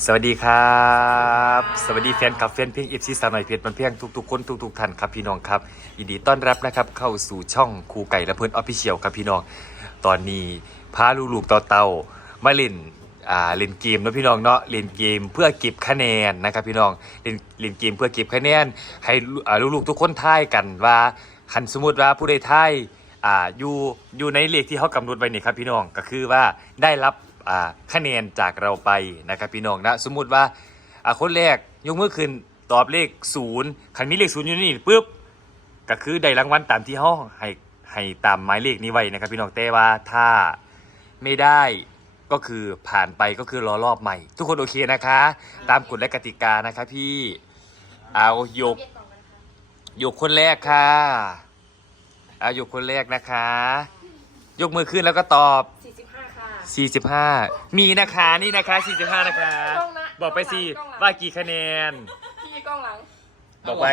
สวัสดีครับ สวัสดีแฟนคลับแฟนเพลงเอฟซีสาวหน่อยเพชรมันเพียงทุกๆคนทุกๆท่านครับพี่น้องครับยินดีต้อนรับนะครับเข้าสู่ช่องครูไก่และเพื่อนออฟฟิเชียลครับพี่น้อง ตอนนี้พาลูกๆเต่าเต่ามาเล่นอ่าเล่นเกมนะพี่น้องเนาะเล่นเกมเพื่อเก็บคะแนนนะครับพี่น้องเล่นเล่นเกมเพื่อเก็บคะแนน ให้ลูอ่าลูกๆทุกคนทายกันว่าคันสมมติว่าผู้ใดทายอ่าอยู่อยู่ในเลขที่เขากำหนดไว้นี่ครับพี่น้องก็คือว่าได้รับ คะแนนจากเราไปนะครับพี่น้องนะสมมุติว่าคนแรกยกมือขึ้นตอบเลขศูนย์คันมีเลขศูนย์อยู่นี่ปุ๊บก็คือได้รางวัลตามที่ห้องให้ให้ตามหมายเลขนี้ไว้นะครับ พี่น้องแต่ว่าถ้าไม่ได้ก็คือผ่านไปก็คือรอรอบใหม่ ทุกคนโอเคนะคะ ตามกฎและกติกานะคะพี่เอายกยกคนแรกค่ะเอายกคนแรกนะคะ ยกมือขึ้นแล้วก็ตอบ 45ค่ะ45 มีนะคะนี่นะคะ 45 นะคะ กล้องนะบอกไปสิกล้องหลัง ว่ากี่คะแนน พี่กล้องหลัง บอกไป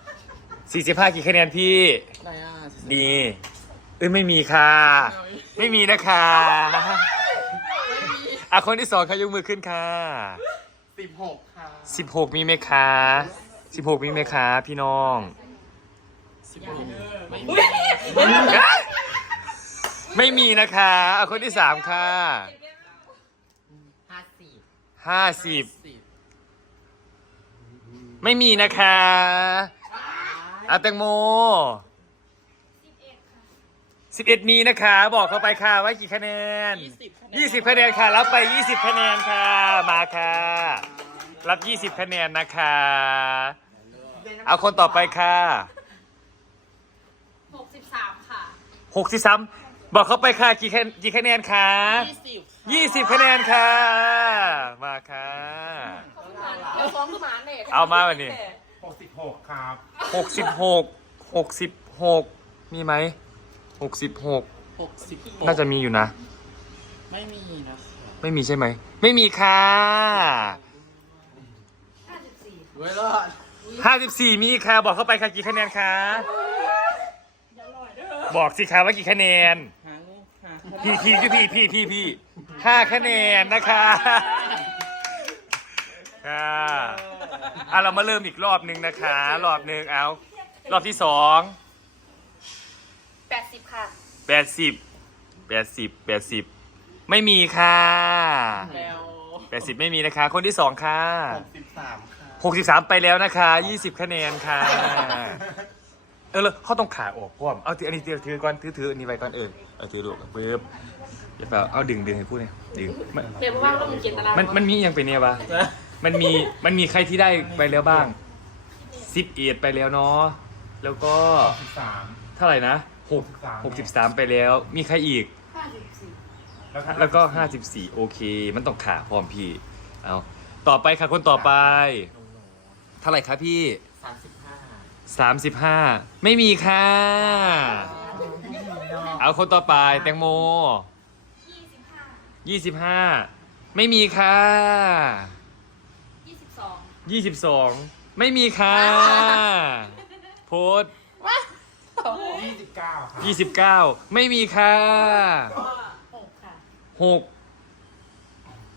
45 กี่คะแนนพี่อะไรอะนี่เอ้ยไม่มีค่ะ ไม่มีนะคะอะคนที่สองเขายกมือขึ้นค่ะ สิบหกค่ะสิบหกมีไหมคะสิบหกมีไหมคะพี่น้อง สิบหกไม่มี ไม่มีนะคะอะคนที่สามค่ะห้าสิบห้าสิบสิบไม่มีนะคะอะแตงโมสิบเอ็ดมีนะคะ บอกเขาไปค่ะว่ากี่คะแนนยี่สิบยี่สิบคะแนนค่ะ รับไปยี่สิบคะแนนค่ะ มาค่ะ รับยี่สิบคะแนนนะคะ เอาคนต่อไปค่ะ63ค่ะหกสิบสาม บอกเขาไปค่ะกี่คะกี่คะแนนคะยี่สิบยี่สิบคะแนนค่ะ มาค่ะ เดี๋ยวฟ้องคือหมาเน็ตเอามาวันนี้ หกสิบหกครับหกสิบหกหกสิบหกมีไหมหกสิบหกหกสิบน่าจะมีอยู่นะ ไม่มีนะไม่มีใช่ไหม ไม่มีค่ะเว้ยรอดห้าสิบสี่มีค่ะ บอกเข้าไปค่ะกี่คะแนนคะบอกสิคะว่ากี่คะแนน หางูหาพี่พี่พี่พี่พี่พี่ห้าคะแนนนะคะค่ะอะเรามาเริ่มอีกรอบหนึ่งนะคะ รอบหนึ่งเอา รอบที่สอง80ค่ะแปดสิบแปดสิบแปดสิบไม่มีค่ะแล้วแปดสิบไม่มีนะคะ คนที่สองค่ะหกสิบสามค่ะหกสิบสามไปแล้วนะคะยี่สิบคะแนนค่ะ เออแล้วเขาต้องขาออกพ่อมเอาถืออันนี้ถือถือก่อนถือถืออันนี้ไว้ก่อนเออเอาถือลูกปึ๊บอย่าเปล่าเอาดึงดึงให้พูดเนี่ยดึงมันเดี๋ยวว่างๆต้องมีเขียนตารางมันมันมีอย่างเป็นเนี่ยวะมันมีมันมีใครที่ได้ไปแล้วบ้างสิบเอ็ดไปแล้วเนาะแล้วก็สิบสาม เท่าไหร่นะหกหกสิบสามไปแล้ว มีใครอีกแล้วก็แล้วก็ห้าสิบสี่โอเค มันต้องขาพร้อมพี่เอาต่อไปค่ะคนต่อไป เท่าไหร่ครับพี่สามสิบ ห้าสามสิบห้าไม่มีค่ะ เอาคนต่อไปแตงโม ยี่สิบห้าไม่มีค่ะ22ยี่สิบสองไม่มีค่ะ โพสยี่สิบเก้าครับยี่สิบเก้าไม่มีค่ะ6ค่ะหก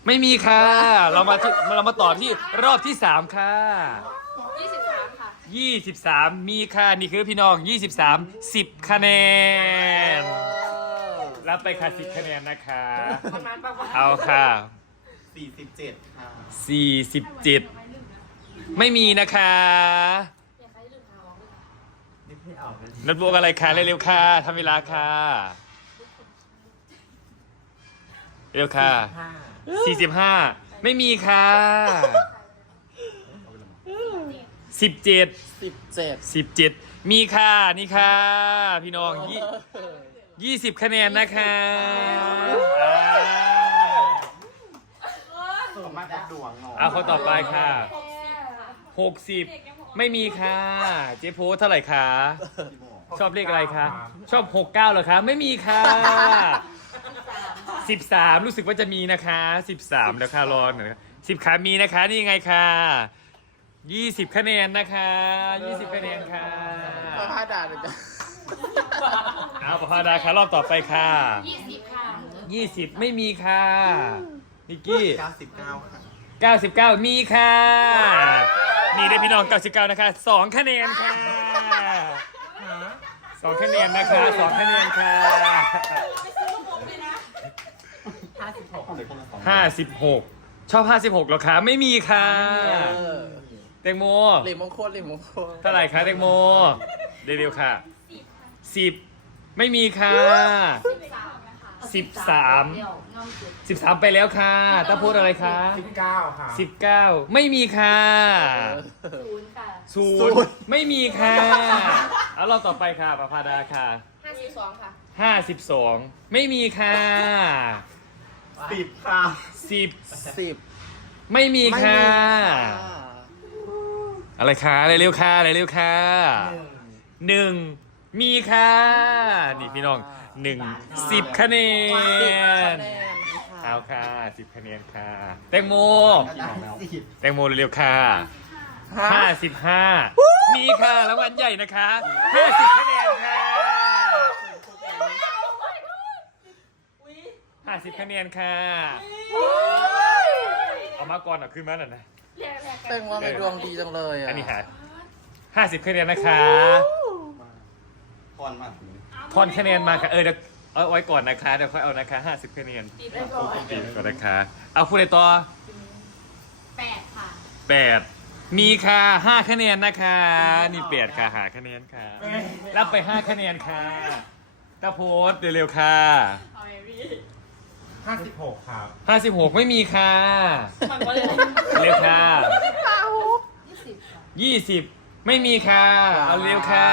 ไม่มีค่ะ เรามาที่เรามาต่อที่รอบที่สามค่ะ 23ค่ะยี่สิบสามมีค่ะนี่คือพี่น้องยี่สิบสามสิบคะแนน รับไปค่ะสิบคะแนนนะคะ ประมาณประมาณเอาค่ะ สี่สิบเจ็ดค่ะสี่สิบเจ็ดไม่มีนะคะอย่าใครลืมหาออกด้วยค่ะนึกไม่ออกเลยโน้ตบุ๊กอะไรคะเร็วๆค่ะทำเวลาค่ะ เร็วค่ะห้าสี่สิบห้าไม่มีค่ะ สิบเจ็ดสิบเจ็ดสิบเจ็ดมีค่ะนี่ค่ะ พี่น้องยี่ยี่สิบคะแนนนะคะอ่าสมมาตรดวงเนาะเอาคนต่อไปค่ะหกสิบไม่มีค่ะ เจ๊โพสเท่าไหร่คะ ชอบเลขอะไรคะ ชอบหกเก้าเหรอคะ ไม่มีค่ะสิบสามรู้สึกว่าจะมีนะคะสิบสามแล้วค่ะรอนอยสิบขามีนะคะ นี่ไงค่ะ ยี่สิบคะแนนนะคะยี่สิบคะแนนค่ะมาพาด่าเลยจ้ะเอาประพาดาค่ะรอบต่อไปค่ะ20ค่ะยี่สิบไม่มีค่ะนิกกี้เก้าสิบเก้าค่ะ99มีค่ะนี่ได้พี่น้อง99นะคะ2คะแนนค่ะ2คะแนนนะคะ2คะแนนค่ะ56ชอบ56เหรอคะไม่มีค่ะเออ แตงโมเหลี่ยมมงคลเหลี่ยมมงคลเท่าไหร่คะแตงโมเร็วๆค่ะ10ไม่มีค่ะสิบสามนะคะ13เดี๋ยวงอมจุด13ไปแล้วค่ะตาพูดอะไรคะสิบเก้าค่ะ19ไม่มีค่ะศูนย์ค่ะศูศูนนย์ย์ไม่มีค่ะเอาเราต่อไปค่ะประภาดาค่ะห้าสิบสองค่ะห้าสิบสองไม่มีค่ะสิบค่ะสิบสิบไม่มีไม่มีค่ะค่ะอะไรคะเร็วๆค่ะเร็วๆค่ะหนึ่งหนึ่งมีค่ะนี่พี่น้องหนึ่งสิบคะแนสิบคะนแนนค่ะเอาค่ะสิบคะแนนค่ะแตงโมสิบแตงโมเร็วๆค่ะห้าห้าสิบห้ามีค่ะรางวัลใหญ่นะคะห้าสิบคะแนนค่ะห้าสิบคะแนนค่ะเอามาก่อนเอาขึ้นมาหน่อยนะ แรกแรกเต็งว่าไม่ดวงดีจังเลยอะอันนี้หาห้าสิบคะแนนนะคะพรมาถึงทอนคะแนนมาค่ะ เออเดี๋ยวเอาไว้ก่อนนะคะ เดี๋ยวค่อยเอานะคะห้าสิบคะแนนติดไว้ก่อนดีก่อนนะคะ เอาพูดเลยต่อแปดค่ะแปดมีค่ะห้าคะแนนนะคะ นี่แปดค่ะหาคะแนนค่ะ รับไปห้าคะแนนค่ะตาโพสต์เร็วๆค่ะเอาไอวี่ ห้าสิบหกครับห้าสิบหกไม่มีค่ะมันก็เลยเร็วค่ะยี่สิบค่ะยี่สิบไม่มีค่ะ เอาเร็วค่ะ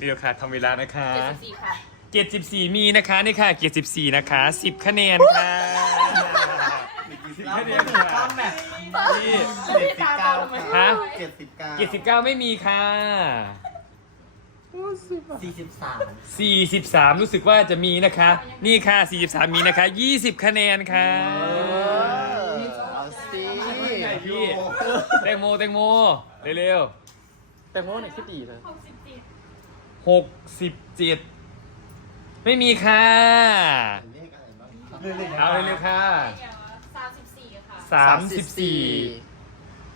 เร็วค่ะทำเวลานะคะ เจ็ดสิบสี่ค่ะเจ็ดสิบสี่มีนะคะนี่ค่ะเจ็ดสิบสี่นะคะสิบคะแนนค่ะสิบคะแนนค่ะนี่เจ็ดสิบเก้าฮะเจ็ดสิบเก้าเจ็ดสิบเก้าไม่มีค่ะ สี่สิบสามสี่สิบสามรู้สึกว่าจะมีนะคะ นี่ค่ะสี่สิบสามมีนะคะยี่สิบคะแนนค่ะเออเอาสิใช่พี่แตงโมแตงโมเร็วแต่ว่าเนี่ยคิดดีเลยๆหกสิบเจ็ดไม่มีค่ะเอาเร็วๆค่ะสามสิบสี่ค่ะสามสิบสี่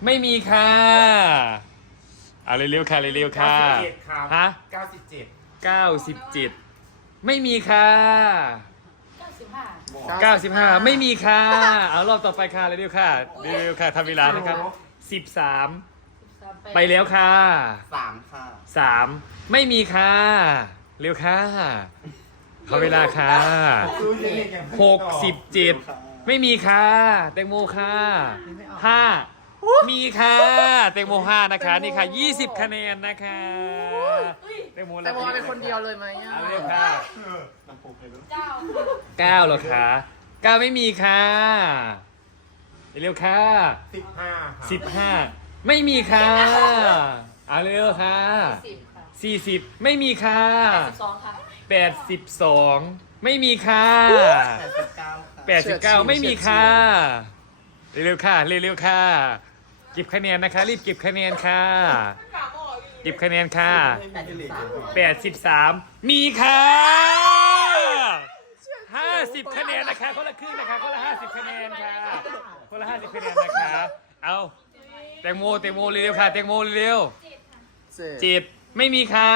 ไม่มีค่ะ เอาเร็วๆค่ะเร็วๆค่ะเก้าสิบเจ็ดครับฮะเก้าสิบเจ็ดเก้าสิบเจ็ดไม่มีค่ะเก้าสิบห้าเก้าสิบห้าไม่มีค่ะ เอารอบต่อไปค่ะเร็วๆค่ะเร็วๆค่ะทำเวลานะครับสิบสามสิบสามไปแล้วค่ะสามค่ะ สามไม่มีค่ะเร็วค่ะขอเวลาค่ะหกสิบเจ็ดไม่มีค่ะแตงโมค่ะห้า มีค่ะแตงโมห้านะคะนี่ค่ะยี่สิบคะแนนนะคะแตงโมแต่ว่าเป็นคนเดียวเลยไหมอะเอาเร็วค่ะเก้าเก้าเหรอคะเก้าไม่มีค่ะเร็วค่ะสิบห้าครับสิบห้าไม่มีค่ะเอาเร็วค่ะสิบค่ะสี่สิบไม่มีค่ะสิบสองค่ะแปดสิบสองไม่มีค่ะ แปดสิบเก้าแปดสิบเก้าไม่มีค่ะ เร็วๆค่ะ เร็วๆค่ะ เก็บคะแนนนะคะ รีบเก็บคะแนนค่ะ เก็บคะแนนค่ะแปดสิบสามแปดสิบสามมีค่ะห้าสิบคะแนนนะคะคนละครึ่งนะคะคนละห้าสิบคะแนนค่ะคนละห้าสิบคะแนนนะคะ เอาแตงโมแตงโมเร็วๆค่ะแตงโมเร็วเจ็ดๆเจ็ดไม่มีค่ะ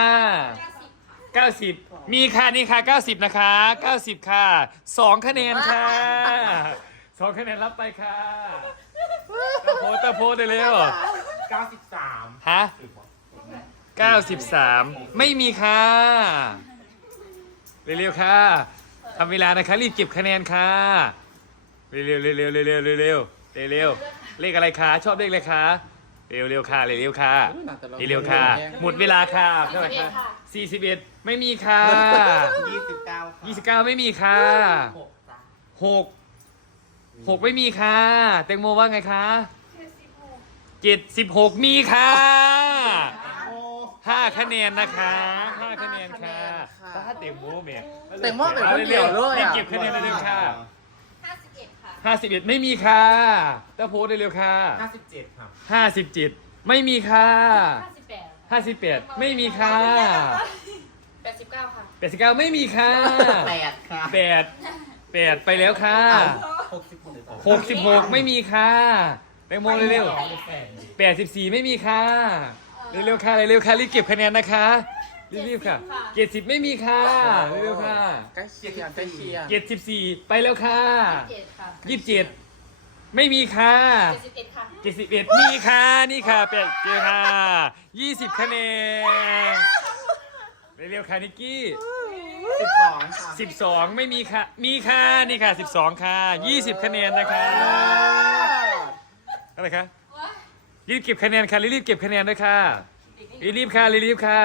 เก้าสิบมีค่ะนี่ค่ะเก้าสิบนะคะเก้าสิบค่ะสองคะแนนค่ะสองคะแนนรับไปค่ะตะ โพตะโพเร็วเก้าสิบสามๆฮะเก้าสิบสามไม่มีค่ะ เร็วๆค่ะทำเวลานะคะ รีบเก็บคะแนนค่ะ เร็วๆเร็วๆเร็วๆเร็วๆเร็วๆเร็วๆเร็วๆเลขอะไรคะชอบเลขอะไรคะเร็วๆค่ะเร็วๆค่ะเร็วๆค่ะ หมดเวลาค่ะเท่าไหร่คะสี่สิบเอ็ดไม่มีค่ะยี่สิบเก้ายี่สิบเก้าไม่มีค่ะหกจ้ะหกหกไม่มีค่ะ แตงโมว่าไงคะ เจ็ดสิบหกมีค่ะห้าคะแนนนะคะห้าคะแนนค่ะถ้าแตงโมเมียแต่ว่าเป็นคนเดียวเลยรีบอะเก็บคะแนนเร็วๆค่ะห้าสิบเอ็ดค่ะห้าสิบเอ็ดไม่มีค่ะตะโพสเร็วๆค่ะห้าสิบเจ็ดครับห้าสิบเจ็ดไม่มีค่ะห้าสิบแปดห้าสิบแปดไม่มีค่ะแปดสิบเก้าค่ะแปดสิบเก้าไม่มีค่ะแปดค่ะแปดแปดไปแล้วค่ะหกสิบหกอ๋อหกสิบหกไม่มีค่ะ แตงโมเร็วๆแปดสิบสี่ไม่มีค่ะ เร็วๆค่ะ เร็วๆค่ะ รีบเก็บคะแนนนะคะ รีบๆค่ะเจ็ดสิบไม่มีค่ะ เร็วๆค่ะใกล้เคียงใกล้เคียงเจ็ดสิบสี่ไปแล้วค่ะเจ็ดค่ะยี่สิบเจ็ดไม่มีค่ะเจ็ดสิบเอ็ดค่ะเจ็ดสิบเอ็ดมีค่ะ นี่ค่ะแปดเจอค่ะยี่สิบคะแนน เร็วๆค่ะนิกกี้สิบสองค่ะสิบสองไม่มีค่ะ มีค่ะ นี่ค่ะสิบสองค่ะยี่สิบคะแนนนะคะ อะไรคะรีบเก็บคะแนนค่ะรีบๆเก็บคะแนนด้วยค่ะรีบๆค่ะรีบๆค่ะ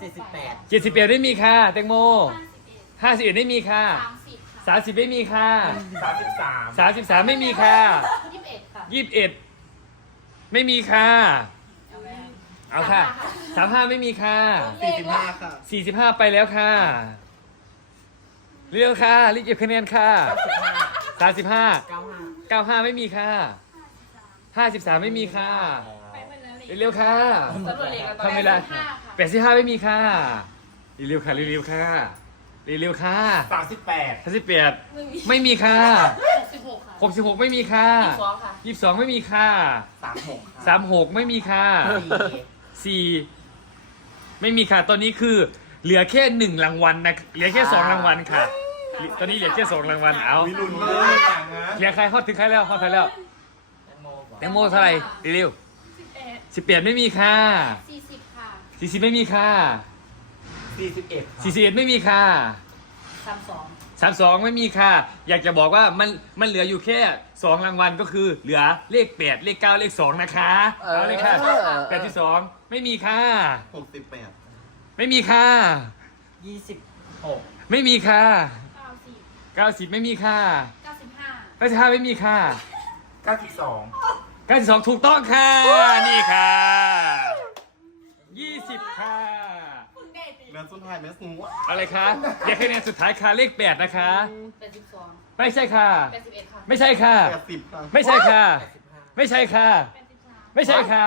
เจ็ดสิบแปดเจ็ดสิบเอ็ดไม่มีค่ะแตงโมห้าสิบเอ็ดไม่มีค่ะสามสิบค่ะสามสิบไม่มีค่ะสามสิบสามสามสิบสามไม่มีค่ะยี่สิบเอ็ดค่ะยี่สิบเอ็ดไม่มีค่ะ เอาไหมเอาค่ะสามห้าไม่มีค่ะสี่สิบห้าค่ะสี่สิบห้าไปแล้วค่ะ เร็วค่ะรีบเก็บคะแนนค่ะสามสิบห้าเก้าห้าเก้าห้าไม่มีค่ะ ห้าสิบสามไม่มีค่ะ ไปเมื่อนั้นเลยเร็วๆค่ะสำรวจเหล็กทำเวลาห้าค่ะแปดสิบห้าไม่มีค่ะเร็วๆค่ะเร็วๆค่ะเร็วๆค่ะสามสิบแปดห้าสิบแปดไม่มีไม่มีค่ะหกสิบหกค่ะหกสิบหกไม่มีค่ะยี่สิบสองค่ะยี่สิบสองไม่มีค่ะสามหกค่ะสามหกไม่มีค่ะสี่สี่ไม่มีค่ะ ตอนนี้คือเหลือแค่หนึ่งรางวัลนะเหลือแค่สองรางวัลค่ะ ตอนนี้เหลือแค่สองรางวัลเอาวิรุณเลยอย่างนะเหลือใครฮอตถึงใครแล้วฮอตใครแล้ว แตงโมก่อนแตงโมเท่าไหร่เร็วสิบเอ็ดสิบแปดไม่มีค่ะสี่สิบค่ะสี่สิบไม่มีค่ะสี่สิบเอ็ดสี่สิบเอ็ดไม่มีค่ะสามสองสามสองไม่มีค่ะ อยากจะบอกว่ามันมันเหลืออยู่แค่สองรางวัลก็คือเหลือเลขแปดเลขเก้าเลขสองนะคะเอาเลยค่ะแปดที่สองไม่มีค่ะหกสิบแปดไม่มีค่ะยี่สิบหกไม่มีค่ะเก้าสิบเก้าสิบไม่มีค่ะเก้าสิบห้าเก้าสิบห้าไม่มีค่ะเก้าสิบสอง เก้าสิบสองถูกต้องค่ะ นี่ค่ะยี่สิบค่ะ คุณได้ตีเรือนสุดท้ายแม่สูงอะไรคะเดี๋ยวคะแนนสุดท้ายค่ะเลขแปดนะคะ แปดสิบสองไม่ใช่ค่ะ แปดสิบเอ็ดค่ะไม่ใช่ค่ะ แปดสิบค่ะไม่ใช่ค่ะ ไม่ใช่ค่ะ แปดสิบสามไม่ใช่ค่ะ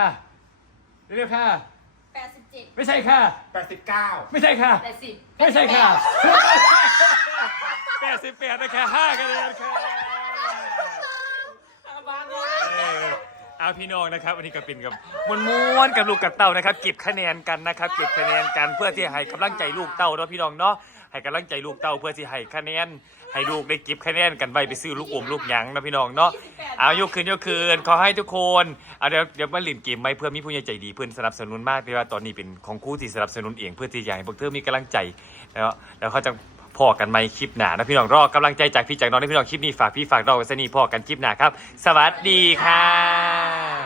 เร็วๆค่ะ แปดสิบเจ็ดไม่ใช่ค่ะ แปดสิบเก้าไม่ใช่ค่ะ แปดสิบ ไม่ใช่ค่ะแปดสิบแปดนะคะห้าคะแนนค่ะเออ เอาพี่น้องนะครับวันนี้ก็เป็นกับมวนม้วนๆกับลูกกับเต่านะครับเก็บคะแนนกันนะครับเก็บคะแนนกันเพื่อที่ให้กำลังใจลูกเต่าเนาะพี่น้องเนาะให้กำลังใจลูกเต่าเพื่อที่ให้คะแนนให้ลูกได้เก็บคะแนนกันไว้ไปซื้อลูกอมลูกหยังนะพี่น้องเนาะเอายกคืนยกคืนขอให้ทุกคนเอาเดี๋ยวเดี๋ยวมาเล่นเกมไหมเพื่อมีผู้ใหญ่ใจดีเพื่อนสนับสนุนมากเลยว่าตอนนี้เป็นของคู่ที่สนับสนุนเองเพื่อที่อยากให้พวกเธอมีกำลังใจแล้วแล้วเขาจะ พ่อกันไหมคลิปหนานะพี่น้องรอกำลังใจจากพี่จากน้องในพี่น้องคลิปนี้ฝากพี่ฝากน้องไว้ซะนี่อกันคลิปหนาครับ สวัสดีค่ะ